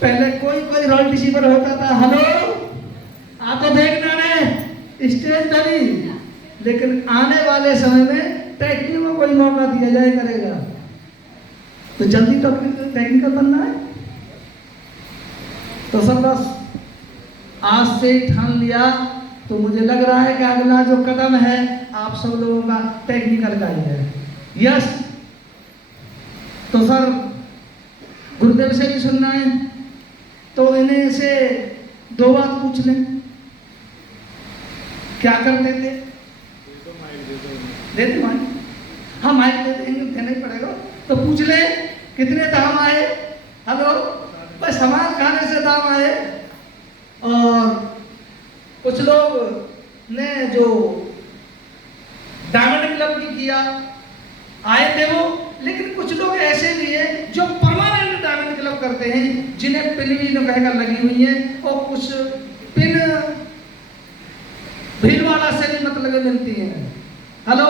पहले कोई कोई रॉयल्टी शिवर होता था, हेलो आप तो देखना ने स्टेज डली, लेकिन आने वाले समय में टेक्निक में कोई मौका दिया जाए करेगा तो जल्दी टेक्निकल बनना है। तो सब बस आज से ही ठान लिया, तो मुझे लग रहा है कि अगला जो कदम है आप सब लोगों का टेक्निकल का ही है। यस, तो सर गुरुदेव से भी सुनना है, तो इन्हें से दो बात पूछ लें, क्या करते थे? देते माइक? हाँ माइक देना ही पड़ेगा। तो पूछ ले कितने दाम आए, हेलो बस सामान खाने से दाम आए। और कुछ लोग ने जो डायमंड क्लब की किया आए थे वो, लेकिन कुछ लोग ऐसे भी हैं जो परमानेंट डायमंड क्लब करते हैं, जिन्हें पिन भी कहकर लगी हुई है, और कुछ पिन भीलवाड़ा से भी मतलब मिलती हैं, हेलो।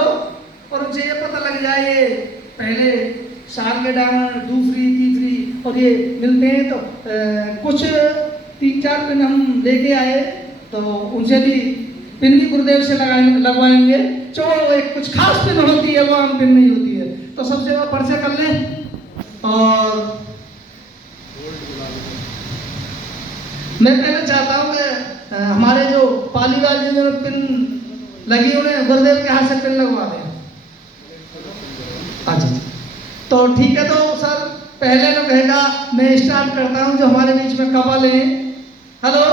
और उनसे ये पता लग जाए ये पहले साल के डायमंड, दूसरी तीसरी, और ये मिलते हैं। तो कुछ 3-4 पिन हम लेके आए, तो उनसे भी पिन भी गुरुदेव से लगवाएंगे। जो एक कुछ खास पिन होती है वो आम पिन नहीं होती है, तो सबसे वो परिचय कर लें। और मैं कहना चाहता हूँ कि हमारे जो पालीवाल जी जो पिन लगी उन्हें गुरुदेव के हाथ से पिन लगवा दें। अच्छा, तो ठीक है। तो सर पहले तो कहेगा, मैं स्टार्ट करता हूँ। जो हमारे बीच में कपल हैं, हेलो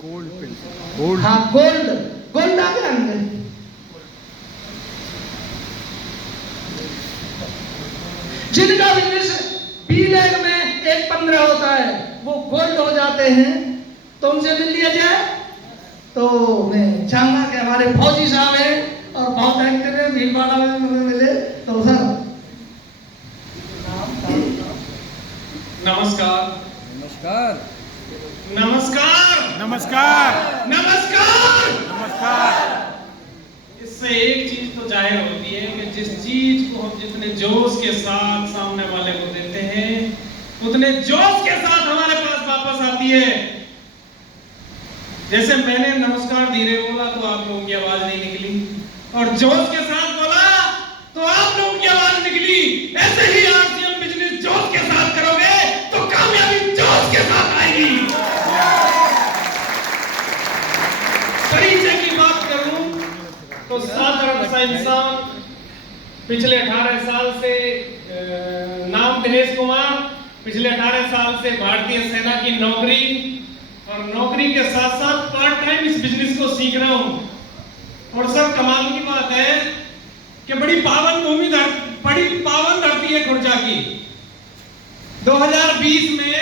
गोल्ड पिन, गोल्ड, हाँ गोल्ड आ गया अंदर। जिनका बिजनेस बी लेग में 1.15 होता है वो गोल्ड हो जाते हैं, तो उनसे मिल लिया जाए। तो मैं चाहूंगा कि हमारे फौजी साहब हैं और बहुत एक्टिव है, भीलवाड़ा में मिले। तो सर नमस्कार नमस्कार नमस्कार नमस्कार नमस्कार नमस्कार। इससे एक चीज तो जाहिर होती है कि जिस चीज को हम जितने जोश के साथ सामने वाले को देते हैं, उतने जोश के साथ हमारे पास वापस आती है। जैसे मैंने नमस्कार धीरे बोला तो आप लोगों की आवाज नहीं निकली, और जोश के साथ बोला तो आप लोगों की आवाज निकली। ऐसे ही आरसीएम बिजनेस जोश के साथ करोगे तो कामयाबी जोश के साथ आएगी। परिचय की बात करूं तो साधारण सा इंसान, पिछले 18 साल से नाम दिनेश कुमार, पिछले 18 साल से भारतीय सेना की नौकरी, और नौकरी के साथ साथ पार्ट टाइम इस बिजनेस को सीख रहा हूं। और सर कमाल की बात है कि बड़ी पावन धरती है खुर्जा की। 2020 में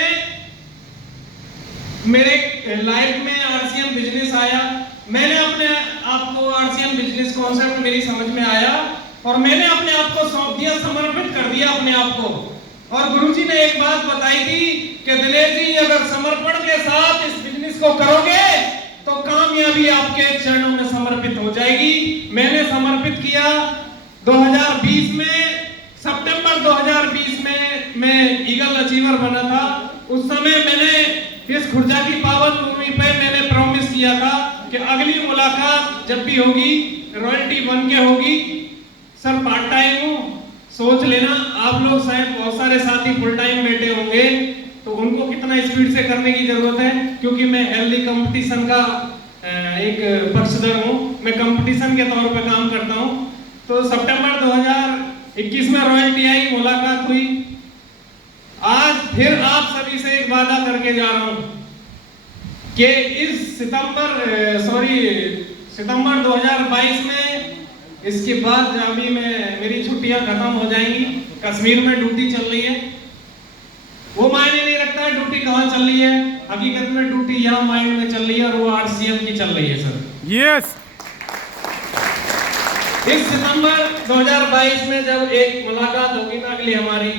मेरे लाइफ में आरसीएम बिजनेस आया। मैंने अपने आप को आरसीएम बिजनेस कॉन्सेप्ट मेरी समझ में आया, और मैंने अपने आप को सौंप दिया, समर्पित कर दिया अपने आप को। और गुरुजी ने एक बात बताई थी कि दिनेश जी, अगर समर्पण के साथ इस बिजनेस को करोगे तो कामयाबी आपके चरणों में समर्पित हो जाएगी। मैंने समर्पित किया 2020 में, सितंबर 2020 में मैं ईगल अचीवर बना था। उस समय मैंने इस खुर्जा की पावन भूमि पे मैंने प्रॉमिस किया था कि अगली मुलाकात जब भी होगी रॉयल्टी बन के होगी। सर पार्ट टाइम हूँ, सोच लेना। आप लोग शायद बहुत सारे साथी फुल टाइम बैठे होंगे, तो उनको कितना स्पीड से करने की जरूरत है, क्योंकि मैं हेल्दी कंपटीशन का एक पक्षधर हूँ। मैं कंपटीशन के तौर पे काम करता हूँ। तो सितंबर 2021 में रॉयल्टी आई, मुलाकात हुई। आज फिर आप सभी से एक वादा करके जा रहा हूँ कि इस सितंबर 2022 में, इसके बाद अभी मेरी छुट्टियां खत्म हो जाएंगी, कश्मीर में ड्यूटी चल रही है। वो मायने नहीं रखता है ड्यूटी कहाँ चल रही है, हकीकत में ड्यूटी यहाँ माइंड में चल रही है और वो आरसीएम की चल रही है सर। यस। इस सितंबर 2022 में जब एक मुलाकात होगी ना अगली हमारी,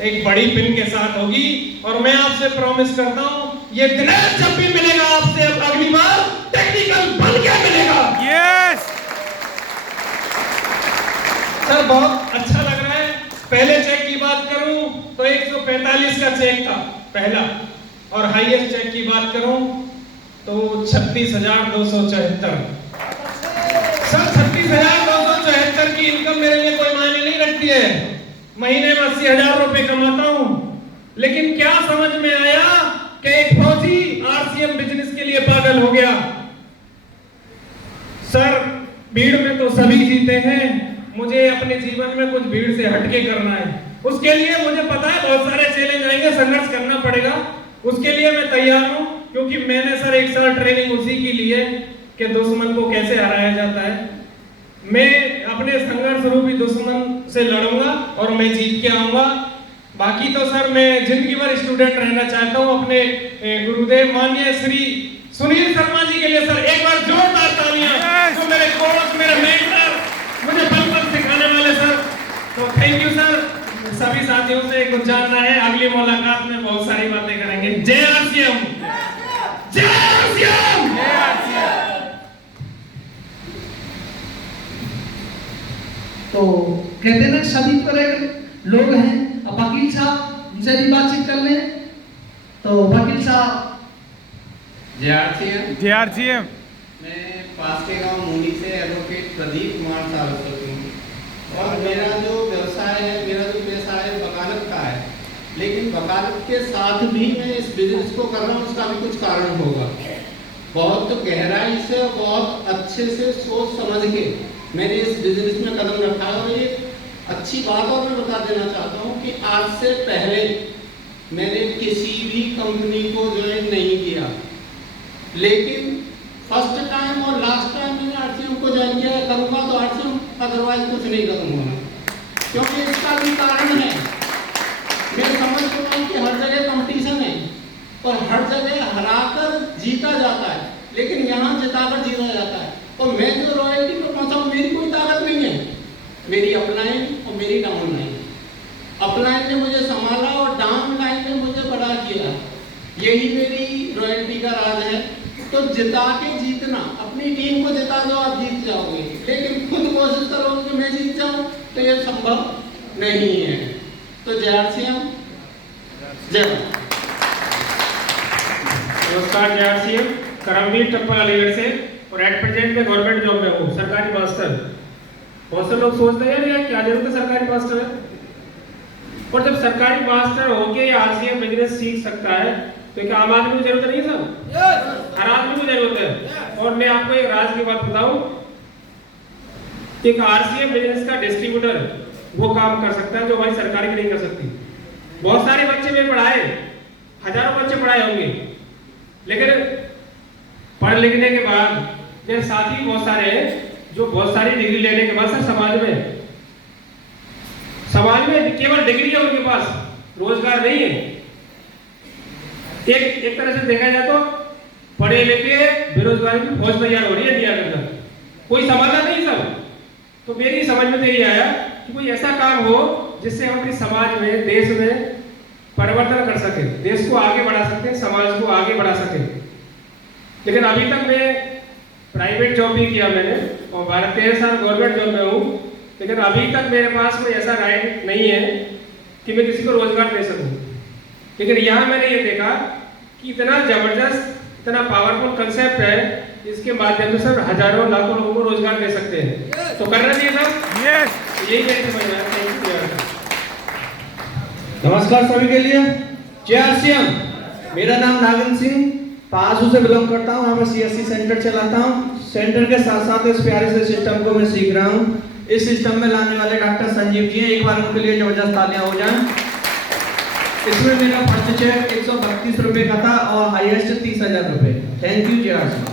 एक बड़ी पिन के साथ होगी, और मैं आपसे प्रॉमिस करता हूं ये दिनेश जब भी मिलेगा आपसे अब अगली बार टेक्निकल बन के मिलेगा। यस सर बहुत अच्छा लग रहा है। पहले चेक की बात करूं तो 145 का चेक था पहला, और हाईएस्ट चेक की बात करूं तो 36,274। सर 36,274 की इनकम मेरे लिए कोई मायने नहीं रखती है। महीने में 80,000 रुपए कमाता हूं, लेकिन क्या समझ में आया कि एक फौजी आरसीएम बिजनेस के लिए पागल हो गया। सर भीड़ में तो सभी जीते हैं, मुझे अपने जीवन में कुछ भीड़ से हटके करना है। उसके लिए मुझे पता है बहुत सारे चैलेंज आएंगे, संघर्ष करना पड़ेगा। उसके लिए मैं तैयार हूं, क्योंकि मैंने सर 1 साल ट्रेनिंग उसी की ली है कि दुश्मन को कैसे हराया जाता है। मैं अपने संघर्ष रूपी दुश्मन से लड़ूंगा और मैं जीत के आऊंगा। बाकी तो सर मैं जिंदगी भर स्टूडेंट रहना चाहता हूं अपने गुरुदेव माननीय श्री सुनील शर्मा जी के लिए। सर एक बार जोरदार तालियां, जो मेरे कोच, मेरे मेंटर, मुझे पल पल सिखाने वाले सर। तो थैंक यू सर। सभी साथियों से कुछ जानना है, अगली मुलाकात में बहुत सारी बातें करेंगे। जय आरसीएम, जय आरसीएम, जय आरसीएम। तो कहते हैं ना सभी तरह लोग हैं। अब वकील साहब उनसे भी बातचीत कर लें। तो वकील साहब। जय आरसीएम। जय आरसीएम। मैं पास के गांव मूली से एडवोकेट प्रदीप कुमार सारस्वती हूँ, और मेरा जो व्यवसाय है, मेरा जो पेशा है वकालत का है। लेकिन वकालत के साथ भी मैं इस बिजनेस को कर रहा हूँ, उसका भी कुछ कारण होगा। बहुत गहराई से, बहुत अच्छे से सोच समझ के मैंने इस बिजनेस में कदम रखा है। और ये अच्छी बात और मैं बता देना चाहता हूँ कि आज से पहले मैंने किसी भी कंपनी को ज्वाइन नहीं किया, लेकिन फर्स्ट टाइम और लास्ट टाइम मैंने आरसीएम को ज्वाइन किया है। करूँगा तो आरसीएम, अदरवाइज कुछ नहीं करूँगा, क्योंकि इसका भी कारण है। मैं समझ रहा हूँ कि हर जगह कंपटीशन है और हर जगह हराकर जीता जाता है, लेकिन यहाँ जिताकर जीता जाता है। और मैं जो रॉयल्टी पर पहुँचा हूँ, मेरी कोई ताकत नहीं है, मेरी अपलाइन और मेरी डाउन लाइन। अपलाइन ने मुझे संभाला और डाउन लाइन ने मुझे बड़ा किया। यही मेरी रॉयल्टी का राज है। तो जिता के जीतना, अपनी टीम को जिता दो, आप जीत जाओगे, लेकिन खुद कोशिश करोगे कि मैं जीत जाऊं, तो ये संभव नहीं है। तो जय आरसीएम, जय। नमस्कार, जय आरसीएम। करमवीर टप्पल अलीगढ़ से, और एट प्रेजेंट में गवर्नमेंट जॉब में हूँ, सरकारी मास्टर। बहुत से लोग सोचते हैं यार क्या जरूरत है सरकारी मास्टर है, और जब सरकारी मास्टर होके आरसीएम बिजनेस सीख सकता है तो क्या आम आदमी को जरूरत नहीं सर? हर आदमी को जरूरत है। और मैं आपको एक राज की बात बताऊं, एक आरसीएम बिजनेस का डिस्ट्रीब्यूटर वो काम कर सकता है जो हमारी सरकारी की नहीं कर सकती। बहुत सारे बच्चे में पढ़ाए, हजारों बच्चे पढ़ाए होंगे, लेकिन पढ़ लिखने के बाद मेरे साथी बहुत सारे हैं जो बहुत सारी डिग्री लेने के बाद सर समाज में केवल डिग्री है उनके पास, रोजगार नहीं है। एक तरह से देखा जाए तो पढ़े लिखे बेरोजगारी की फौज तैयार हो रही है इंडिया के अंदर, कोई समाधान नहीं सब। तो मेरी समझ में तो यही आया कि कोई ऐसा काम हो जिससे हम अपने समाज में, देश में परिवर्तन कर सके, देश को आगे बढ़ा सकते, समाज को आगे बढ़ा सके। लेकिन अभी तक मैं प्राइवेट जॉब भी किया मैंने, और 12-13 साल गवर्नमेंट जॉब में हूँ, लेकिन अभी तक मेरे पास कोई ऐसा राइट नहीं है कि मैं किसी को रोजगार दे सकूं। लेकिन यहाँ मैंने ये देखा कि इतना जबरदस्त, इतना पावरफुल कंसेप्ट है, इसके माध्यम से सर हजारों लाखों लोगों को रोजगार दे सकते हैं। तो करना चाहिए सर। यस, यही मेरी समझ में आया। नमस्कार सभी के लिए, जय आरसीएम। मेरा नाम नागन सिंह, पासू से बिलोंग करता हूँ। यहाँ पर सीएससी सेंटर चलाता हूँ। सेंटर के साथ साथ इस प्यारे से सिस्टम को मैं सीख रहा हूँ। इस सिस्टम में लाने वाले डॉक्टर संजीव जी हैं, एक बार उनके लिए जबरदस्त तालियां हो जाएं। इसमें मेरा फर्स्ट चेक 132 रुपए का था और हाईएस्ट 30,000 रुपए। थैंक यू, जय आरसीएम।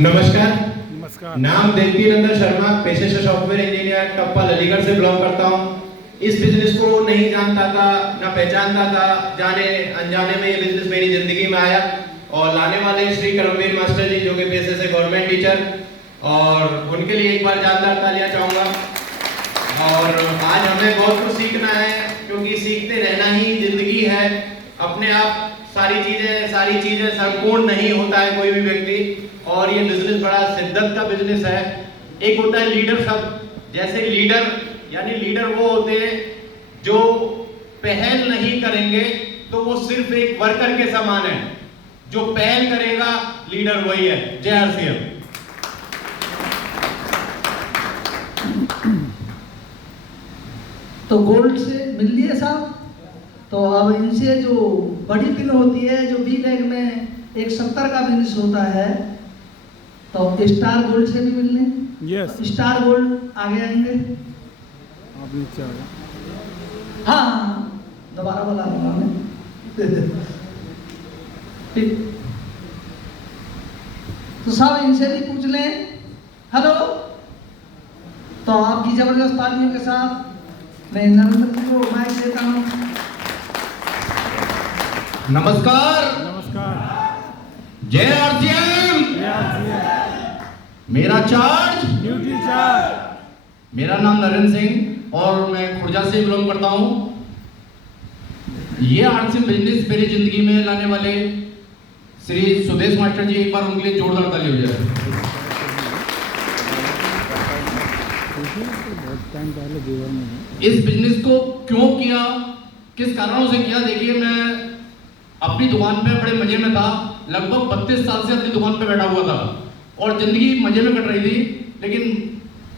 नमस्कार, नमस्कार। नाम देवती नंदन शर्मा, पेशे से सॉफ्टवेयर इंजीनियर, टप्पल अलीगढ़ से बिलोंग करता हूँ। इस बिजनेस को नहीं जानता था, ना पहचानता था, जाने अनजाने में ये बिजनेस मेरी जिंदगी में आया और लाने वाले श्री करमवीर मास्टर जी जो कि पेशे से गवर्नमेंट टीचर, और उनके लिए एक बार जानदार तालियां चाहूँगा। और आज हमें बहुत कुछ सीखना है, क्योंकि सीखते रहना ही जिंदगी है। अपने आप सारी चीजें संपूर्ण नहीं होता है कोई भी व्यक्ति, और ये बिजनेस बड़ा शिद्दत का बिजनेस है। एक होता है लीडर शब्द, जैसे लीडर यानी लीडर वो होते हैं जो पहल नहीं करेंगे तो वो सिर्फ एक वर्कर के समान है, जो पहल करेगा लीडर वही है। जय आरसीएम। तो गोल्ड से मिल लिए साहब, तो अब इनसे जो बड़ी पिन होती है, जो बी बैग में 170 का बिजनेस होता है, तो स्टार गोल्ड से भी मिल लें। यस, स्टार गोल्ड आगे आएंगे। आप नीचे आ गए। हाँ, दोबारा बोला मैं। ठीक, तो साहब इनसे भी पूछ लें। हेलो, तो आपकी जबरदस्त तालियों के साथ मैं नरेंद्र जी को माइक देता हूँ। नमस्कार, नमस्कार। जय आरसीएम। मेरा चार्ज, ड्यूटी चार्ज। मेरा नाम नरेंद्र सिंह और मैं खुर्जा से बिलोंग करता हूँ। ये आरसीएम बिजनेस मेरी जिंदगी में लाने वाले श्री सुदेश मास्टर जी, एक बार उनके लिए जोरदार ताली हो जाए। बहुत टाइम पहले देवर में इस बिजनेस को क्यों किया, किस कारणों से किया, देखिए मैं अपनी दुकान पे बड़े मजे में था। लगभग 32 साल से अपनी दुकान पे बैठा हुआ था और जिंदगी मजे में कट रही थी। लेकिन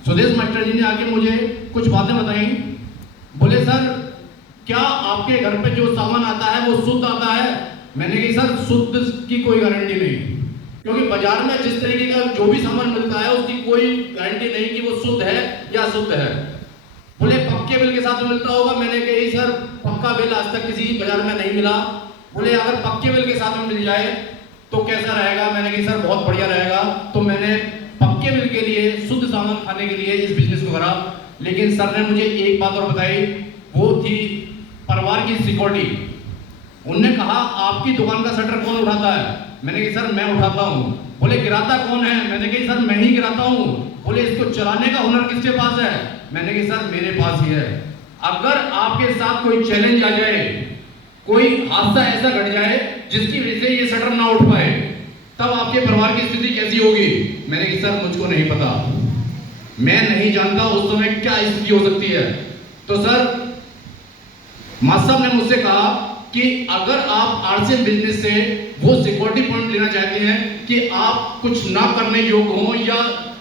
सुदेश मास्टर जी ने आके मुझे कुछ बातें बताई। बोले सर, क्या आपके घर पे जो सामान आता है वो शुद्ध आता है? मैंने कहा सर, शुद्ध की कोई गारंटी नहीं, क्योंकि बाजार में जिस तरीके का जो भी सामान मिलता है उसकी कोई गारंटी नहीं कि वो शुद्ध है या अशुद्ध है। बोले पक्के बिल के साथ मिलता होगा। मैंने कही सर, पक्का बिल आज तक किसी बाजार में नहीं मिला। बोले अगर पक्के बिल के साथ में मिल जाए तो कैसा रहेगा? मैंने कही सर बहुत बढ़िया रहेगा। तो मैंने पक्के बिल के लिए, शुद्ध सामान खाने के लिए इस बिजनेस को करा। लेकिन सर ने मुझे एक बात और बताई, वो थी परिवार की सिक्योरिटी। उन्होंने कहा आपकी दुकान का शटर कौन उठाता है? मैंने कहा सर मैं उठाता हूँ। बोले गिराता कौन है? मैंने कहा सर मैं ही गिराता हूँ। बोले इसको चलाने का हुनर किसके पास है? मैंने कहा सर मेरे पास ही है। अगर आपके साथ कोई चैलेंज आ जाए, कोई हादसा ऐसा घट जाए जिसकी वजह से ये शटर ना उठ पाए, तब आपके परिवार की स्थिति कैसी होगी? मैंने कहा सर मुझको नहीं पता, मैं नहीं जानता उस समय क्या स्थिति हो सकती है। तो सर मास्टर साहब ने मुझसे कहा कि अगर आप आरसीएम बिजनेस से वो सिक्योरिटी पॉइंट लेना चाहते हैं कि आप कुछ ना करने योग्य हो या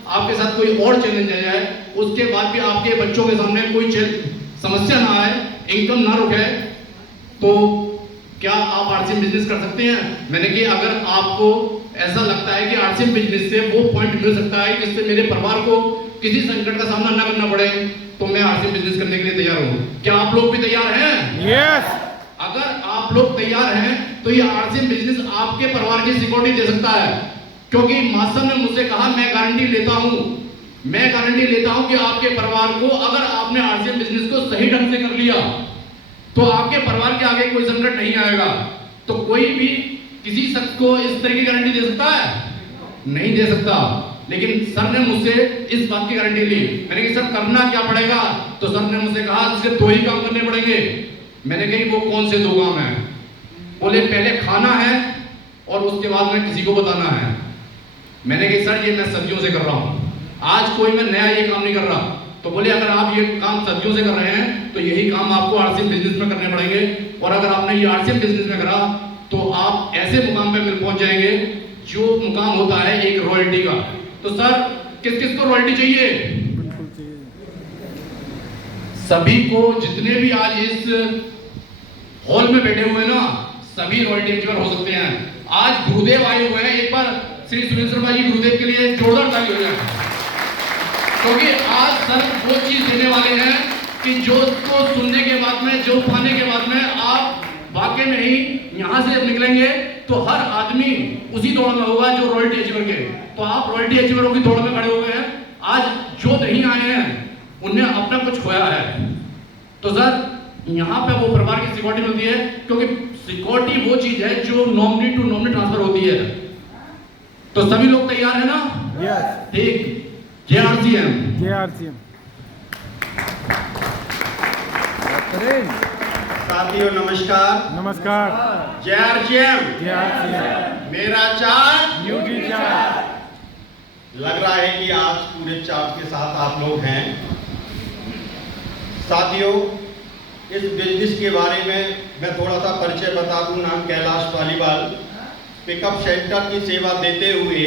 आपके साथ कोई और चैलेंज आ जाए, उसके बाद भी आपके बच्चों के सामने कोई समस्या ना आए, इनकम ना रुके, तो क्या आप आरसीएम बिजनेस कर सकते हैं? मैंने कहा अगर आपको ऐसा लगता है कि आरसीएम बिजनेस से वो पॉइंट मिल सकता है जिससे मेरे परिवार को किसी संकट का सामना ना करना पड़े, तो मैं आरसीएम बिजनेस करने के लिए तैयार हूँ। क्या आप लोग भी तैयार हैं? यस। अगर आप लोग तैयार हैं तो ये आरसीएम बिजनेस आपके परिवार की सिक्योरिटी दे सकता है, क्योंकि मास्टर ने मुझसे कहा मैं गारंटी लेता हूं कि आपके परिवार को, अगर आपने आरसीएम बिजनेस को सही ढंग से कर लिया तो आपके परिवार के आगे कोई संकट नहीं आएगा। तो कोई भी किसी शख्स को इस तरह की गारंटी दे सकता है? नहीं दे सकता। लेकिन सर ने मुझसे इस बात की गारंटी ली। मैंने कहा सर करना क्या पड़ेगा? तो सर ने मुझसे कहा इसके 2 ही काम करने पड़ेंगे। मैंने कही वो कौन से 2 काम हैं? बोले पहले खाना है और उसके बाद में किसी को बताना है। मैंने कही सर ये मैं सदियों से कर रहा हूँ, आज कोई मैं नया ये काम नहीं कर रहा। तो बोले अगर आप ये काम सदियों से कर रहे हैं तो यही काम आपको आरसीएम बिजनेस में करने पड़ेंगे, और अगर आपने ये आरसीएम बिजनेस में करा तो आप ऐसे मुकाम पे मिल पहुंच जाएंगे जो मुकाम होता है एक रॉयल्टी का। तो सर किस किस को रॉयल्टी चाहिए? बिल्कुल चाहिए। सभी को, जितने भी आज इस हॉल में बैठे हुए ना, सभी रॉयल्टी एलिजिबल हो सकते हैं। आज गुरुदेव आए हुए हैं, एक बार श्री सुरेश शर्मा जी गुरुदेव के लिए जोरदार ताली हो जाए, क्योंकि आज सर वो चीज देने वाले हैं कि जो को सुनने के बाद में, जो पाने के बाद में आप वाकई में ही यहाँ से जब निकलेंगे तो हर आदमी उसी दौड़ में होगा जो रॉयल्टी अचीवर के। तो आप रॉयल्टी अचीवरों की दौड़ में खड़े हो गए हैं। आज जो नहीं आए हैं उन्हें अपना कुछ खोया है। तो सर यहाँ पे वो प्रकार की सिक्योरिटी मिलती है, क्योंकि सिक्योरिटी वो चीज है जो नॉमिनी टू नॉमिनी ट्रांसफर होती है। तो सभी लोग तैयार है ना? यस। ठीक। JRCM। JRCM। साथियों नमस्कार। नमस्कार। JRCM। JRCM। मेरा चार्ज ड्यूटी चार्ज। लग रहा है कि आज पूरे चार्ज के साथ आप लोग हैं। साथियों, इस बिजनेस के बारे में मैं थोड़ा सा परिचय बता दूं। नाम कैलाश पालीवाल, पिकअप सेंटर की सेवा देते हुए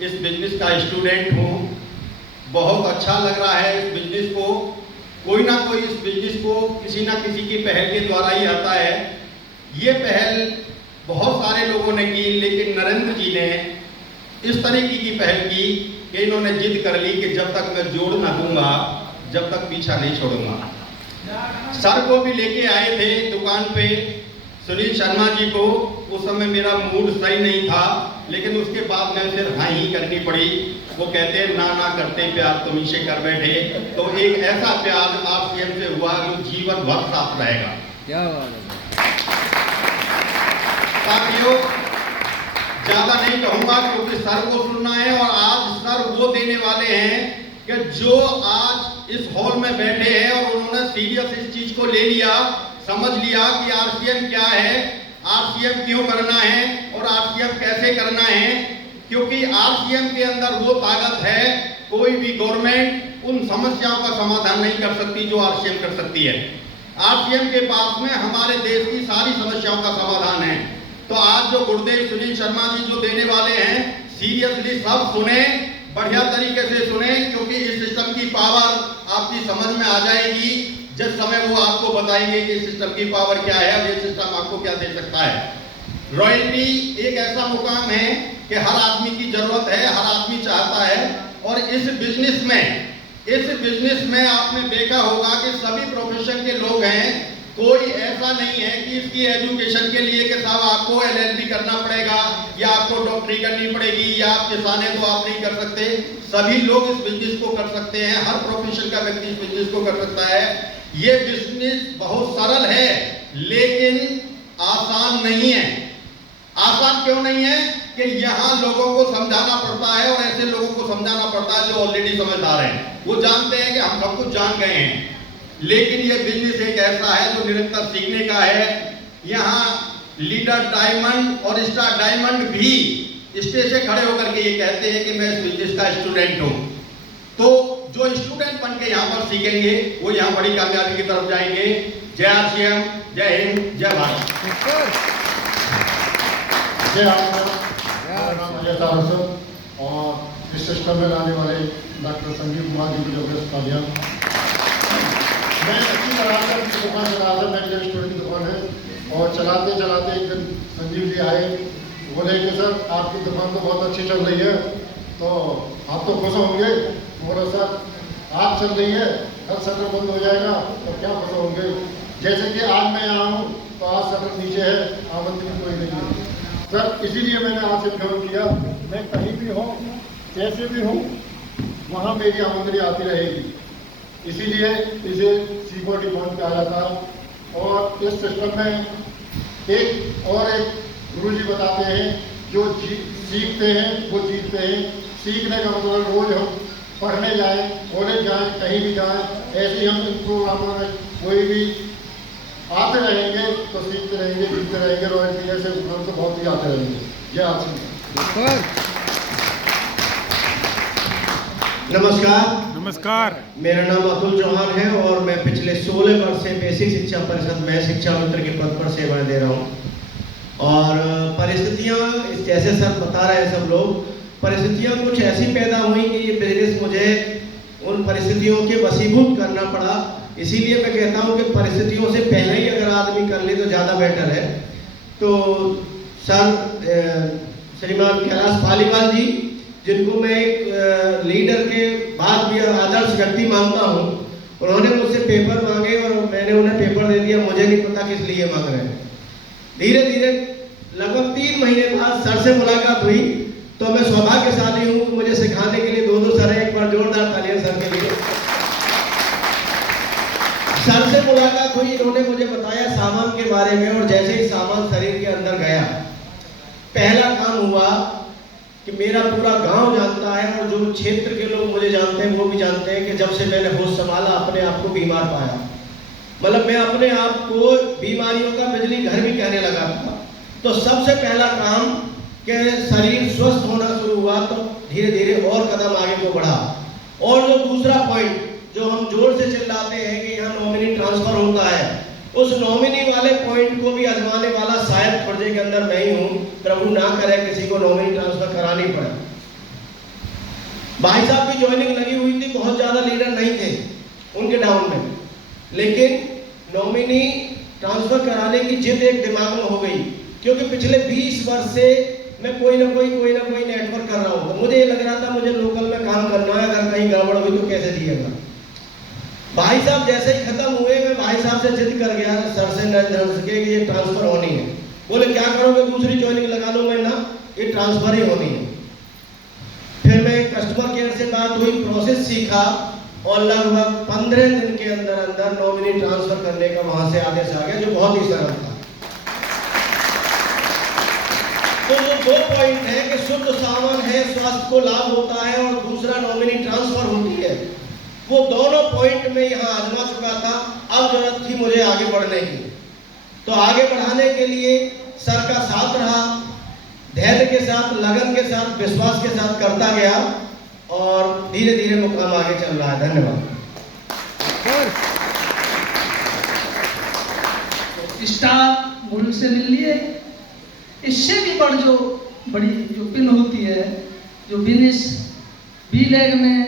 इस बिजनेस का स्टूडेंट हूं। बहुत अच्छा लग रहा है इस बिजनेस को। कोई ना कोई इस बिजनेस को किसी ना किसी की पहल के द्वारा ही आता है। ये पहल बहुत सारे लोगों ने की, लेकिन नरेंद्र जी ने इस तरीके की पहल की कि इन्होंने जिद कर ली कि जब तक मैं जोड़ ना दूंगा, जब तक पीछा नहीं छोड़ूंगा। सर को भी लेके आए थे दुकान पे, सुनील शर्मा जी को। उस समय मेरा मूड सही नहीं था, लेकिन उसके बाद मैं फिर हाँ ही करनी पड़ी। वो कहते हैं ना ना करते प्यार तुम इसे कर बैठे। तो एक ऐसा प्यार RCM से हुआ जो जीवन भर साथ रहेगा। क्या बात है। साथियों, ज्यादा नहीं कहूंगा क्योंकि सर को सुनना है। और आज सर वो देने वाले हैं कि जो आज इस हॉल में बैठे हैं और उन्होंने सीरियस इस चीज को ले लिया, समझ लिया कि RCM क्या है, RCM क्यों करना है और RCM कैसे करना है। क्योंकि RCM के अंदर वो ताकत है, कोई भी गवर्नमेंट उन समस्याओं का समाधान नहीं कर सकती जो RCM कर सकती है। RCM के पास में हमारे देश की सारी समस्याओं का समाधान है। तो आज जो गुरुदेव सुनील शर्मा जी जो देने वाले हैं, सीरियसली सब सुने, बढ़िया तरीके से सुने, क्योंकि इस सिस्टम की पावर आपकी समझ में आ जाएगी जिस समय वो आपको बताएंगे कि सिस्टम की पावर क्या है और ये सिस्टम आपको क्या दे सकता है। रॉयल्टी एक ऐसा मुकाम है कि हर आदमी की जरूरत है, हर आदमी चाहता है। और इस बिजनेस में आपने देखा होगा कि सभी प्रोफेशन के लोग हैं। कोई ऐसा नहीं है कि इसकी एजुकेशन के लिए कि साहब आपको LLB करना पड़ेगा या आपको डॉक्टरी करनी पड़ेगी या आप किसान है तो आप नहीं कर सकते। सभी लोग इस बिजनेस को कर सकते हैं, हर प्रोफेशन का व्यक्ति इस बिजनेस को कर सकता है। ये बिजनेस बहुत सरल है, लेकिन आसान नहीं है। आसान क्यों नहीं है? कि यहाँ लोगों को समझाना पड़ता है, और ऐसे लोगों को समझाना पड़ता है जो ऑलरेडी समझदार हैं। वो जानते हैं कि हम सब कुछ जान गए हैं। लेकिन ये बिजनेस एक ऐसा है जो निरंतर सीखने का है। यहाँ लीडर डायमंड और स्टार डायमंड भी स्टेज से खड़े होकर के ये कहते हैं कि मैं इस बिजनेस का स्टूडेंट हूँ। तो जो स्टूडेंट बन के यहाँ पर सीखेंगे वो यहाँ बड़ी कामयाबी की तरफ जाएंगे। जय RCM, जय हिंद, जय भारत। जय मेरा नाम अजय सारस्वत और इस सिस्टम में लाने वाले डॉक्टर संजीव कुमार जी को जो तालियां। मैं अच्छी तरह से अपनी दुकान चला रहा था, मेरी रेस्टोरेंट की दुकान है। और चलाते चलाते एक दिन संजीव जी आए, बोले कि सर आपकी दुकान तो बहुत अच्छी चल रही है, तो आप तो खुश होंगे। बोला सर आप चल रही है, कल शटर बंद हो जाएगा तो क्या खुश होंगे। जैसे कि आज मैं यहाँ हूँ तो आज शटर नीचे है, आमंत्रित कोई नहीं है सर। इसीलिए मैंने आपसे फोन किया। मैं कहीं भी हूँ, कैसे भी हूँ, वहाँ मेरी आमंत्रण आती रहेगी। इसीलिए इसे सिक्योरिटी पॉइंट कहा जाता है। और इस सिस्टम में एक गुरु जी बताते हैं, जो सीखते हैं वो जीतते हैं। सीखने का मतलब रोज हम पढ़ने जाएं, कॉलेज जाएं, कहीं भी जाएं, ऐसे ही हम इन प्रोग्रामों में कोई भी आते रहेंगे तो सीखते रहेंगे, जीतते रहेंगे। रॉयल्टी ऐसे प्रोग्राम तो बहुत ही आते रहेंगे। जय RCM। नमस्कार। नमस्कार। मेरा नाम अतुल चौहान है और मैं पिछले 16 वर्ष से बेसिक शिक्षा परिषद में शिक्षा मंत्री के पद पर सेवाएं दे रहा हूँ। और परिस्थितियाँ जैसे सर बता रहे हैं सब लोग, परिस्थितियाँ कुछ ऐसी पैदा हुई कि ये बिजनेस मुझे उन परिस्थितियों के वशीभूत करना पड़ा। इसीलिए मैं कहता हूँ कि परिस्थितियों से पहले ही अगर आदमी कर ले तो ज़्यादा बेटर है। तो सर श्रीमान कैलाश पालीवाल जी, जिनको मैं एक लीडर के बाद भी आदर्श व्यक्ति मानता हूँ, उन्होंने मुझसे पेपर मांगे और मैंने उन्हें पेपर दे दिया। मुझे नहीं पता किस लिए मांग रहे हैं। धीरे धीरे लगभग 3 महीने बाद सर से मुलाकात हुई, तो मैं सौभाग्यशाली हूँ कि मुझे सिखाने के लिए 2 सर हैं। एक बार जोरदार तालियां सर के लिए। सर से मुलाकात हुई, इन्होंने मुझे बताया सामान के बारे में, और जैसे ही सामान शरीर के अंदर गया, पहला काम हुआ कि मेरा पूरा गांव जानता है और जो क्षेत्र के लोग मुझे जानते हैं वो भी जानते हैं कि जब से मैंने होश संभाला अपने आप को बीमार पाया। मतलब मैं अपने आप को बीमारियों का बिजली घर भी कहने लगा था। तो सबसे पहला काम कि शरीर स्वस्थ होना शुरू हुआ, तो धीरे धीरे और कदम आगे को बढ़ा। और जो दूसरा पॉइंट जो हम जोर से चिल्लाते हैं कि यहाँ नॉमिनी ट्रांसफर होता है, उस नॉमिनी वाले पॉइंट को भी आजमाने वाला शायद खुर्जे के अंदर मैं ही हूँ। प्रभु ना करे किसी को नॉमिनी ट्रांसफर करानी पड़े। भाई साहब की ज्वाइनिंग लगी हुई थी, बहुत ज्यादा लीडर नहीं थे उनके डाउन में, लेकिन नॉमिनी ट्रांसफर कराने की जिद एक दिमाग में हो गई, क्योंकि पिछले 20 वर्ष से मैं कोई ना कोई नेटवर्क कर रहा हूँ। तो मुझे ये लग रहा था मुझे लोकल में काम करना है, अगर कहीं गड़बड़ हुई तो कैसे जिएगा। भाई साहब जैसे ही खत्म हुए, मैं भाई साहब से जिद कर गया सर से नरेंद्र के कि ये ट्रांसफर होनी है। बोले क्या करोगे, दूसरी ज्वाइनिंग लगा लो। मैं ना, ये ट्रांसफर ही होनी है। फिर मैं कस्टमर केयर से बात हुई, प्रोसेस सीखा, और लगभग 15 दिन के अंदर अंदर नॉमिनी ट्रांसफर करने का वहां से आदेश आ गया, जो बहुत ही सरल था। तो जो 2 पॉइंट है कि शुद्ध सामान है, स्वास्थ्य को लाभ होता है, और दूसरा नॉमिनी ट्रांसफर होती है, वो दोनों पॉइंट में यहाँ आजमा चुका था। अब जरूरत थी मुझे आगे बढ़ने की। तो आगे बढ़ाने के लिए सर का साथ रहा, धैर्य के साथ, लगन के साथ, विश्वास के साथ करता गया, और धीरे धीरे मुकाम आगे चल रहा है। धन्यवाद। स्टाफ गुरु से मिल लिए। इससे भी बड़ी जो पिन होती है, जो बिजनेस बी लेग में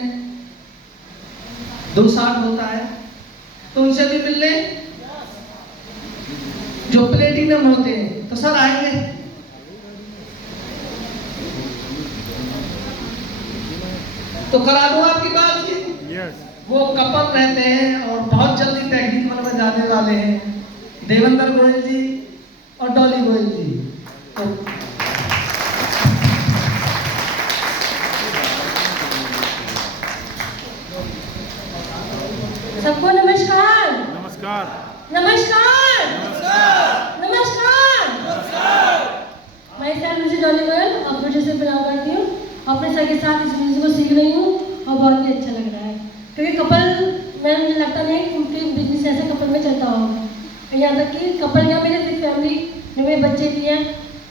260 होता है, तो उनसे भी मिल ले। जो प्लेटिनम होते हैं, तो सर आएंगे। तो करा दूं आपकी बात की। वो कपल रहते हैं और बहुत जल्दी टेक्निकल में जाने वाले हैं, देवेंद्र गोयल जी और डॉली गोयल जी। तो सबको नमस्कार। नमस्कार। नमस्कार। नमस्कार। मैं सर मुझे डॉली गोयल ऑपरेटर से बिलोंग करती हूँ। अपने सर के साथ इस म्यूजिक को सीख रही हूँ और बहुत ही अच्छा लग रहा है, क्योंकि कपल में मुझे लगता नहीं कि उनके बिजनेस ऐसे कपल में चलता होगा। यहाँ तक कि कपल यहाँ मेरे सिर्फ फैमिली जो मेरे बच्चे भी हैं,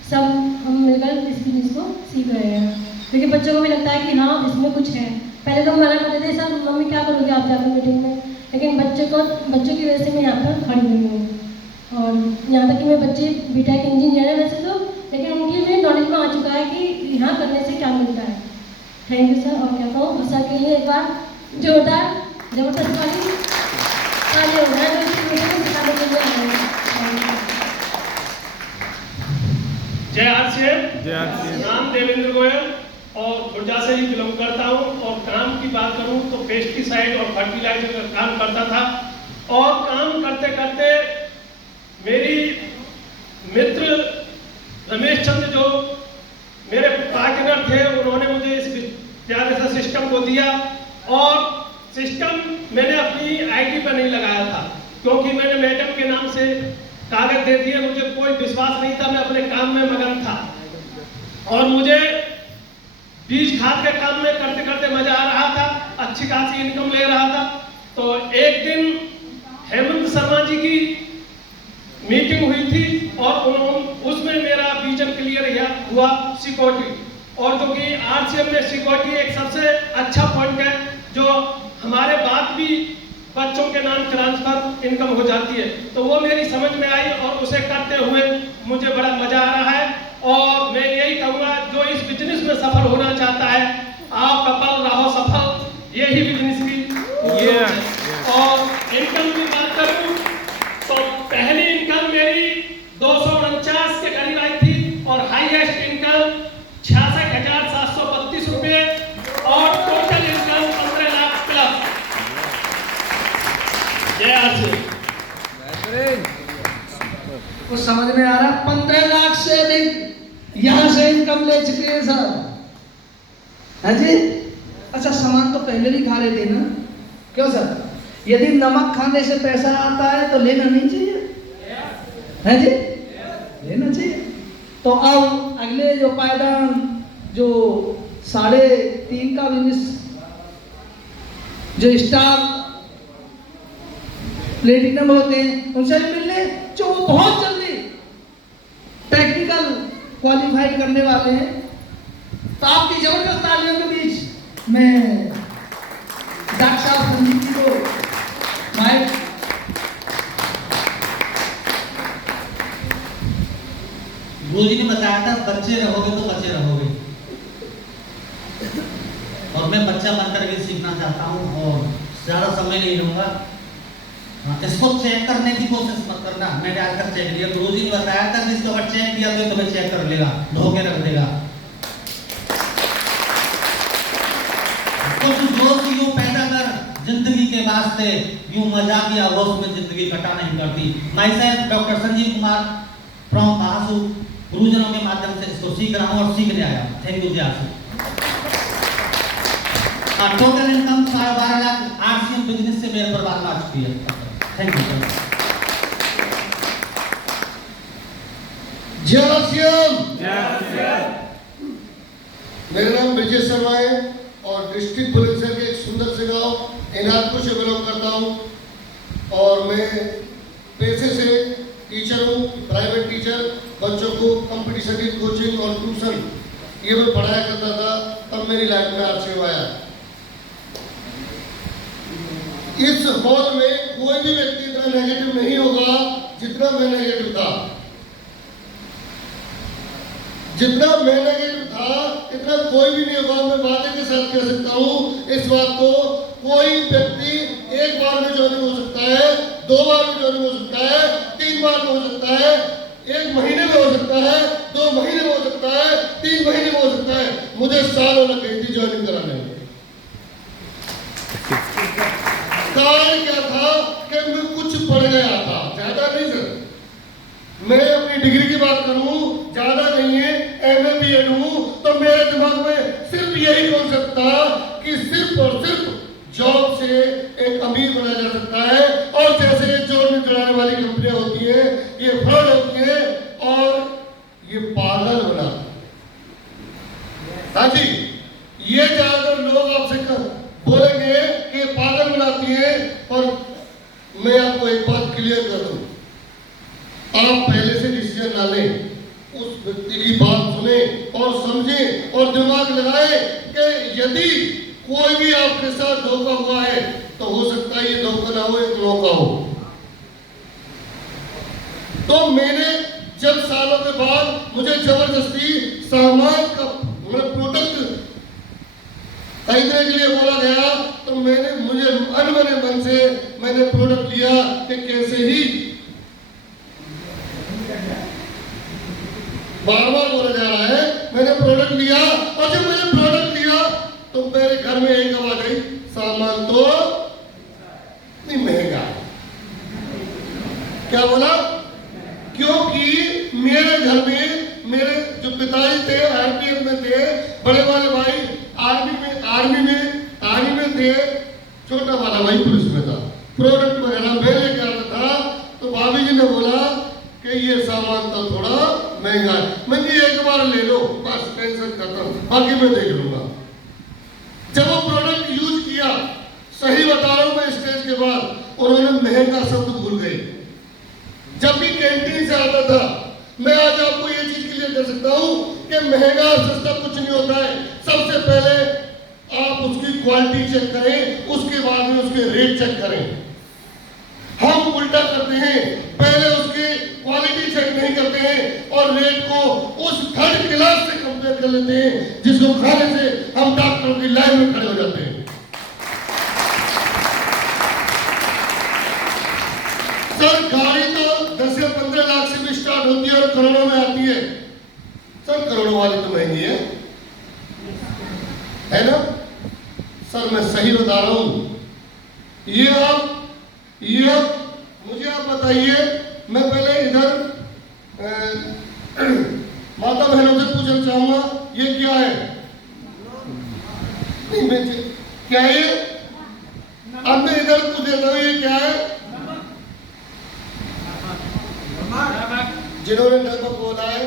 सब हम मिलकर इस बिजनेस को सीख रहे हैं, क्योंकि बच्चों को भी लगता है कि हाँ इसमें कुछ है। पहले तो मना करते थे, सर मम्मी क्या करोगे आप जाकर मीटिंग में, लेकिन बच्चों की वजह से मैं यहाँ पर खड़ी हुई हूँ। और यहाँ तक कि मेरे बच्चे बीटेक इंजीनियर है वैसे तो, लेकिन उनकी भी नॉलेज में आ चुका है कि यहाँ करने से क्या मिलता है। Thank you sir. और क्या कहूँ, और सर के लिए एक बार जोरदार जबरदस्त वाली ताली हो रहा है जो सिखाने के लिए आए हैं। जय आरसीएम। जय आरसीएम। नाम देवेंद्र गोयल और खुर्जा से ही बिलोंग करता हूँ। और काम की बात करूँ तो पेस्टिसाइड और फर्टिलाइजर का काम करता था, और काम करते करते मेरी मित्र रमेश चंद्र जो मेरे पार्टनर थे, उन्होंने मुझे इस प्यारे सा सिस्टम को दिया। और सिस्टम मैंने अपनी आईडी पर नहीं लगाया था, क्योंकि मैंने मैडम के नाम से कागज दे दिए, मुझे कोई विश्वास नहीं था, मैं अपने काम में मगन था। और मुझे बीज खाद के काम में करते करते मजा आ रहा था, अच्छी खासी इनकम ले रहा था। तो एक दिन हेमंत शर्मा जी की मीटिंग हुई थी, और उसमें मेरा विजन क्लियर हुआ सिक्योरिटी। और जो कि आरसीएम में सिक्योरिटी एक सबसे अच्छा पॉइंट है, जो हमारे बाद भी बच्चों के नाम ट्रांसफर इनकम हो जाती है, तो वो मेरी समझ में आई, और उसे करते हुए मुझे बड़ा मजा आ रहा है। और मैं यही कहूँगा, जो इस बिजनेस में सफल होना चाहता है, आप कपल रहो सफल, यही बिजनेस की और इनकम की बात करूँ तो पहली इनकम मेरी 249 के करीब आई थी, और हाईएस्ट इनकम 66,732 रुपये, और टोटल इनकम 15 लाख प्लस। जय आरसीएम। कुछ समझ में आ रहा? 15 लाख से अधिक कम ले चुके हैं सर, हाँ जी। अच्छा, सामान तो पहले भी खा रहे थे ना, क्यों सर? यदि नमक खाने से पैसा आता है तो लेना नहीं चाहिए, है जी, लेना चाहिए। तो अब अगले जो पायदान जो 3.5 का बिजनेस जो स्टार प्लेटिनम होते हैं उनसे भी मिलने, जो वो बहुत जल्दी टेक्निकल क्वालिफाई करने वाले हैं। तो आपकी जबरदस्त तालियों के बीच मैं डॉक्टर साहब संदीप जी को माइक। गुरुजी ने बताया था बच्चे रहोगे तो बच्चे रहोगे, और मैं बच्चा बनकर के सीखना चाहता हूँ और ज़्यादा समय नहीं लूँगा। इसको चेक करने की कोशिश मत करना, मैं डालकर चेक दिया। गुरुजी ने बताया था कि इसको अगर चेक दिया तो तुम्हें चेक कर लेगा, धोखे रख देगा। कुछ दोस्त यूँ पैदा कर जिंदगी के वास्ते यूँ मजाक या होश में जिंदगी कटा नहीं करती। My self doctor Sanjeev Kumar from Mahasu, गुरुजनों के माध्यम से इसको सीख रहा हूँ और सीखने आया। Thank you ji. आसू total income 12.5 lakh RCM business से मेरे पर बात आ चुकी है। Thank you. जय आरसीएम। मेरा नाम विजय शर्मा है और डिस्ट्रिक्ट बुलंदशहर के एक सुंदर से गांव इनादपुर से बिलोंग करता हूं। और मैं पेशे से टीचर हूं, प्राइवेट टीचर। बच्चों को कंपटीशन की कोचिंग और ट्यूशन ये मैं पढ़ाया करता था, तब मेरी लाइफ में आरसीएम आया। इस हॉल में कोई भी व्यक्ति इतना नेगेटिव नहीं होगा जितना मैं नेगेटिव था। जितना मैं नेगेटिव था इतना कोई भी नहीं होगा। मैं वादे के साथ कह सकता हूँ इस बात को, कोई व्यक्ति एक बार में ज्वाइनिंग हो सकता है, 2 बार में ज्वाइनिंग हो सकता है, 3 बार में हो सकता है, 1 महीने में हो सकता है, 2 महीने में हो सकता है, 3 महीने में हो सकता है। मुझे सालों लग गई थी ज्वाइनिंग कराने में। कारण क्या था कि मैं कुछ पढ़ गया था, ज्यादा नहीं सर। मैं अपनी डिग्री की बात करूं, ज्यादा नहीं है, एमए बीएड हूं, तो मेरे दिमाग में सिर्फ यही कॉन्सेप्ट था कि सिर्फ और सिर्फ जॉब से एक अमीर बना जा सकता है। और जैसे जोड़ने जुड़ाने वाली कंपनियां होती है, ये फ्रॉड होती है और ये पागल बना। हाँ जी, ये ज्यादातर लोग आपसे बोलेंगे कि पागल बनाती है। और मैं आपको एक बात क्लियर कर दूं, आप पहले से डिसीजन ना लें, उस व्यक्ति की बात सुने और समझे और दिमाग लगाए कि यदि कोई भी आपके साथ धोखा हुआ है तो हो सकता है ये धोखा ना हो, एक मौका हो। तो मैंने जब सालों के बाद मुझे जबरदस्ती सामान का प्रोडक्ट खरीदने के लिए बोला गया, तो मुझे अनबने मन से मैंने प्रोडक्ट लिया कि कैसे ही बार-बार बोला जा रहा है। मैंने प्रोडक्ट लिया और जब मैंने प्रोडक्ट लिया तो मेरे घर में एक आवाज आई, सामान तो नहीं महंगा। क्या बोला? क्योंकि मेरे घर में मेरे जो पिताजी थे आरपीएफ में थे, बड़े वाले भाई आर्मी में थे, छोटा वाला भाई पुलिस में था। प्रोडक्ट वगैरह मैं लेके आता था तो भाभी जी ने बोला कि ये सामान तो थोड़ा महंगा है। मैंने एक बार ले लो, बस टेंशन खत्म, बाकी मैं देख लूंगा। जब वो प्रोडक्ट यूज किया, सही बता रहा हूं मैं, स्टेज के बाद उन्होंने महंगा शब्द भूल गए। जब भी कैंटीन से आता था, मैं आज आपको ये चीज क्लियर कर सकता हूं कि महंगा और सस्ता कुछ नहीं होता है। सबसे पहले आप उसकी क्वालिटी चेक करें, उसके बाद में उसके रेट चेक करें। हम उल्टा करते हैं, पहले उसकी क्वालिटी चेक नहीं करते हैं और रेट को उस थर्ड क्लास से कंपेयर कर लेते हैं जिसको खाने से हम डॉक्टरों की लाइन में खड़े हो जाते हैं। सर, गाड़ी तो 10 या 15 लाख से भी स्टार्ट होती है और करोड़ों में आती है। सर, करोड़ों वाली तो महंगी है ना? सर, मैं सही बता रहा हूं। ये आप मुझे आप बताइए, मैं पहले इधर माता बहनों से पूछा से चाहूंगा, ये क्या है? नहीं, क्या है ये? अब मैं इधर को देता हूँ, ये क्या है? जिन्होंने नमक बोला है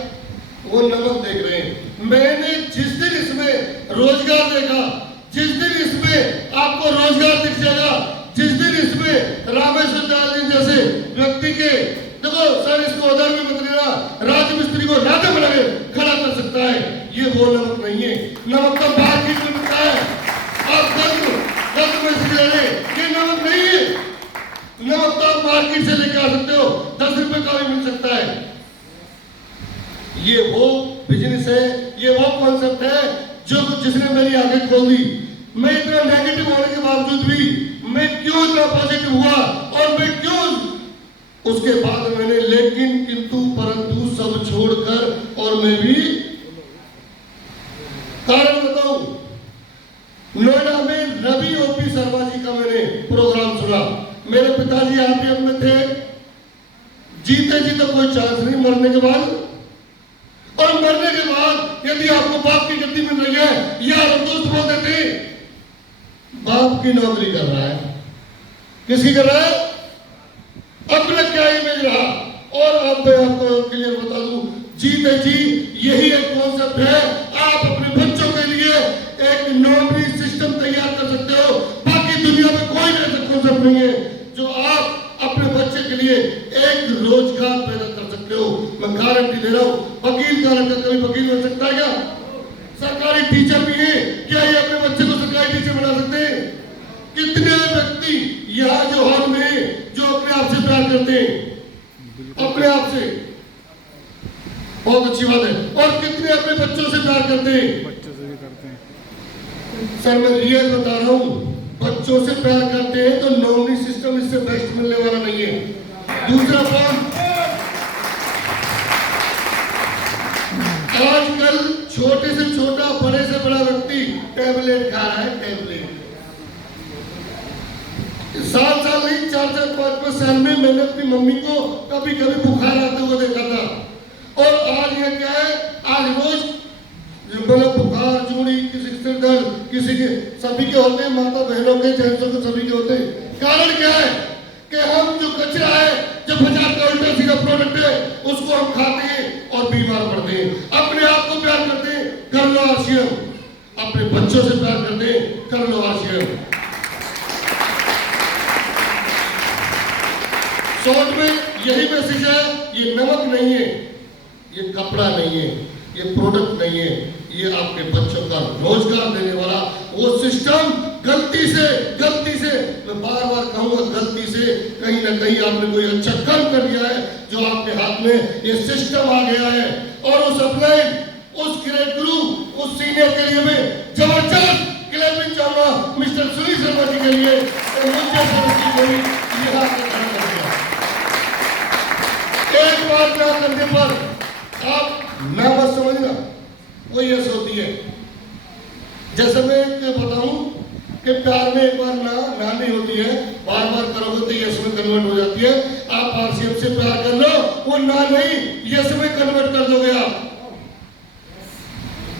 वो नमक देख रहे हैं। मैंने जिस दिन इसमें रोजगार देखा, जिस दिन इसमें आपको रोजगार दिख जाएगा, जिस दिन इसमें रामेश्वर दयाल जी जैसे व्यक्ति के, देखो सर इसको उधर भी मत लेना, राजमिस्त्री को राजा बना के खड़ा कर सकता है, ये वो नमक नहीं है। नमक तो मार्केट में मिलता है, आप गलत में से ले लें, ये नमक नहीं है। नमक तो आप मार्केट से लेके आ सकते हो, 10 रुपए का भी मिल सकता है। ये वो बिजनेस है, ये वो कॉन्सेप्ट है जो जिसने मेरी आंखें खोल दी। मैं इतना नेगेटिव होने के बावजूद भी मैं क्यों इतना पॉजिटिव हुआ, और मैं क्यों उसके बाद मैंने लेकिन किंतु परंतु सब छोड़कर, और मैं भी कारण बताऊं, नोएडा में रवि ओपी शर्मा जी का मैंने प्रोग्राम सुना। मेरे पिताजी आरपीएफ में थे, जीते जी तो कोई चांस नहीं, मरने के बाद, और मरने के बाद यदि आपको बाप की गद्दी मिल रही है, यार दोस्त बोलते थे बाप की नौकरी कर रहा है, किसकी कर रहा है? अपना क्या इमेज रहा। और अब मैं आपको क्लियर बता दूं, जीते जी यही एक कॉन्सेप्ट है, आप अपने बच्चों के लिए एक नौकरी सिस्टम तैयार कर सकते हो। बाकी दुनिया में कोई ऐसा कॉन्सेप्ट नहीं है जो आप अपने बच्चे के लिए एक रोजगार पैदा कर सकते हो। मैं गारंटी दे रहा हूं, वकील का लड़का कभी वकील बन सकता है क्या? सरकारी टीचर भी है, क्या ये अपने बच्चे को सरकारी टीचर बना सकते हैं? कितने व्यक्ति यहाँ जो हॉल में है जो अपने आप से प्यार करते हैं, अपने आप से, बहुत अच्छी बात है, और कितने अपने बच्चों से प्यार करते हैं? बच्चों से भी करते हैं। सर मैं रियल बता रहा हूं, बच्चों से प्यार करते हैं तो नौकरी सिस्टम इससे बेस्ट मिलने वाला नहीं है। दूसरा पॉइंट, आजकल छोटे से छोटा, बड़े से बड़ा व्यक्ति टैबलेट खा रहा है, टैबलेट। साल नहीं, 4-5 साल में मैंने अपनी मम्मी को कभी कभी बुखार आते हुए देखा था, और आज ये क्या है, आज रोज मतलब बुखार, चूड़ी, किसी के सिर दर्द, किसी के, सभी के होते हैं, माता बहनों के, जेंट्सों के, सभी के होते हैं। कारण क्या है कि हम जो कचरा है, जो बाजार का उल्टा सीधा प्रोडक्ट है, उसको हम खाते हैं और बीमार पड़ते हैं। अपने आप को प्यार करते हैं, कर लो आरसीएम। अपने बच्चों से प्यार करते हैं, कर लो आरसीएम। शॉर्ट में यही मैसेज है, ये नमक नहीं है, ये कपड़ा नहीं है, ये प्रोडक्ट नहीं है, ये आपके बच्चों का रोजगार देने वाला वो सिस्टम। गलती से मैं बार बार कहूंगा, गलती से कहीं ना कहीं आपने कोई अच्छा काम कर दिया है जो आपके हाथ में ये सिस्टम आ गया है। और उस अपलाइन, उस ग्रेड गुरु, उस सीनियर के लिए मैं जबरदस्त क्लैपिंग चाहूंगा मिस्टर सुनील शर्मा जी के लिए। एक बार ना करने पर आप ना मत समझना, वो यस होती है। जैसे मैं बताऊं कि प्यार में एक बार ना नहीं होती है, बार बार करोगे तो यस में कन्वर्ट हो जाती है। आप आरसीएम से प्यार कर लो, वो ना नहीं यस में कन्वर्ट कर दोगे आप।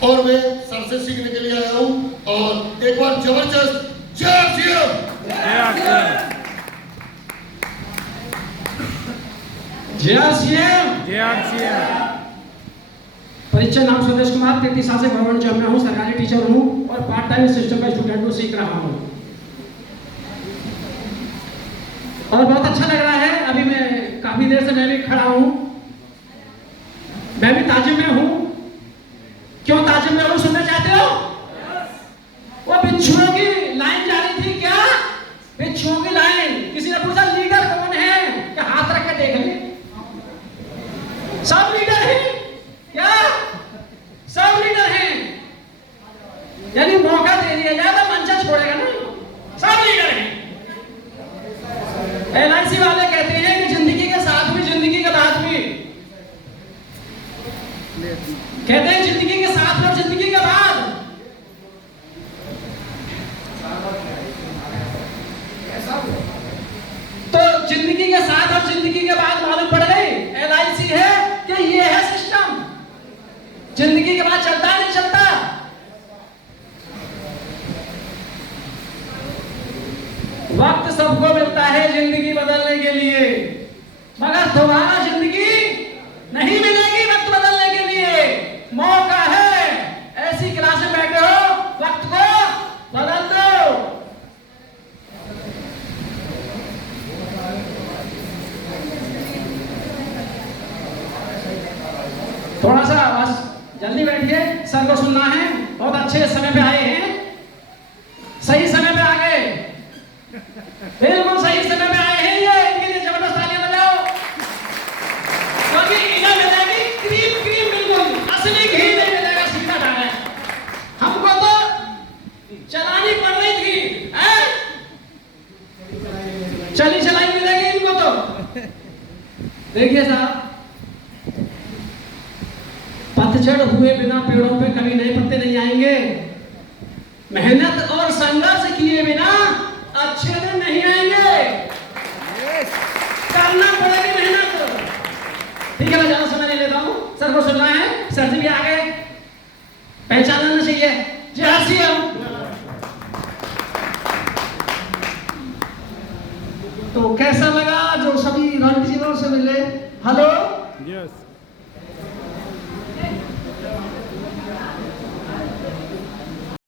और मैं सर से सीखने के लिए आया हूं, और एक बार जबरदस्त जय आरसीएम। जय आरसीएम। जय आरसीएम। परिचय, नाम सुदेश कुमार, 33 साल से गवर्नमेंट जॉब में हूँ, सरकारी टीचर हूँ और पार्ट टाइम सिस्टम का स्टूडेंट को सीख रहा हूँ। और बहुत अच्छा लग रहा है। अभी मैं काफी देर से मैं भी खड़ा हूँ, मैं भी ताजिम में हूँ। क्यों ताजिम में हूँ सुनना चाहते हो? वो बिच्छुओं की लाइन जा रही थी क्या? बिच्छुओं की लाइन। किसी ने पूछा लीडर कौन है? क्या हाथ रख के देख ले, सब लीडर हैं क्या? सब लीडर हैं, यानी मौका दे दिया जाए तो मंचा छोड़ेगा ना, सब लीडर हैं। एलआईसी वाले कहते हैं कि जिंदगी के साथ भी, जिंदगी के बाद भी, कहते हैं जिंदगी के साथ और जिंदगी के बाद। तो जिंदगी के साथ और जिंदगी के बाद मालूम पड़ गई एलआईसी है कि ये है सिस्टम। जिंदगी के बाद सबको मिलता है जिंदगी बदलने के लिए, मगर तुम्हारा जिंदगी नहीं मिलेगी वक्त बदलने के लिए। मौका है, ऐसी क्लास में बैठे हो, वक्त को बदल दो। थोड़ा सा बस जल्दी बैठिए, सर को सुनना है। बहुत अच्छे समय पे आए हैं, सही समय पे आ गए, बिल्कुल सही समय पे आए हैं। ये इनके लिए जबरदस्त तालियां बजाओ, क्योंकि इन्हें मिलेगी क्रीम क्रीम, बिल्कुल असली घी नहीं मिलेगा, सीधा डाला है। हमको तो चलानी पड़ रही थी, चली चलाई मिलेगी इनको तो। देखिए साहब, पतझड़ हुए बिना पेड़ों पे कभी नए पत्ते नहीं आएंगे। मेहनत और संघर्ष किए बिना अच्छे दिन नहीं आएंगे। करना पड़ेगी मेहनत। ठीक है, मैं ज्यादा समय नहीं लेता हूँ, सर को सुनना है। सर जी भी आ गए, पहचानना चाहिए। जय श्री राम। तो कैसा लगा जो सभी रणजीतों से मिले? Hello, yes